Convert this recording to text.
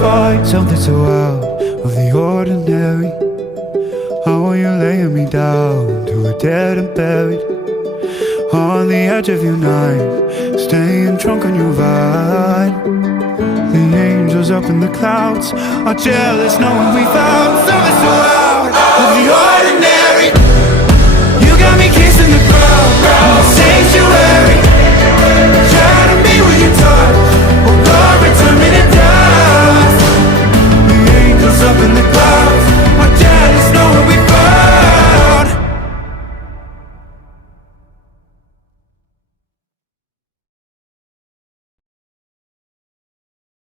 find something so out of the ordinary. How are you laying me down to a dead and buried on the edge of your knife, staying drunk on your vine. The angels up in the clouds are jealous knowing we found something so out of the ordinary.